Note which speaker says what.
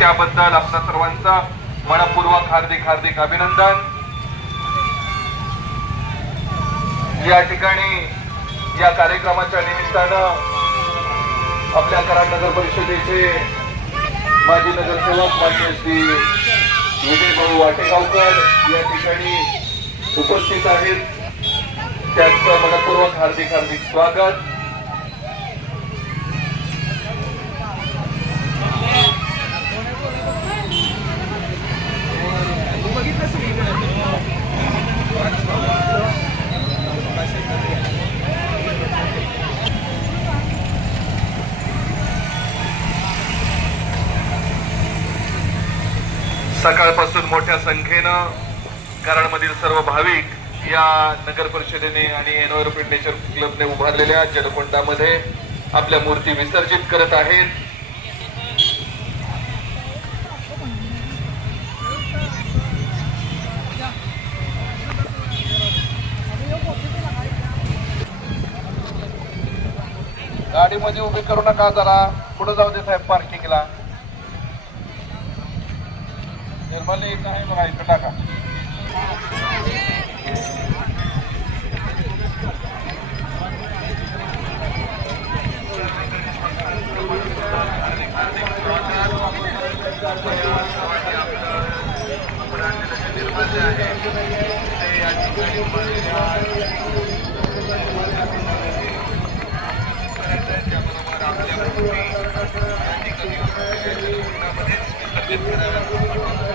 Speaker 1: त्याबद्दल आपल्या सर्वांचा मनपूर्वक हार्दिक हार्दिक अभिनंदन. या ठिकाणी या कार्यक्रमाच्या निमित्तानं आपल्या कराड नगर परिषदेचे माजी नगरसेवक मान्य श्री विजय भाऊ वाटेगावकर या ठिकाणी उपस्थित आहेत. त्यांचं मनपूर्वक हार्दिक हार्दिक स्वागत. सकाळपासून मोठ्या संख्येनं कराडमधील सर्व भाविक या नगर परिषदेने आणि एनवायरमेंट नेचर क्लबने उभारलेल्या जलकुंडामध्ये आपल्या मूर्ती विसर्जित करत आहेत. गाडीमध्ये उभी करू नका जरा. पुढे जाऊ दे साहेब पार्किंगला निर्मल एक आहे बघा इथं टाका Thank you.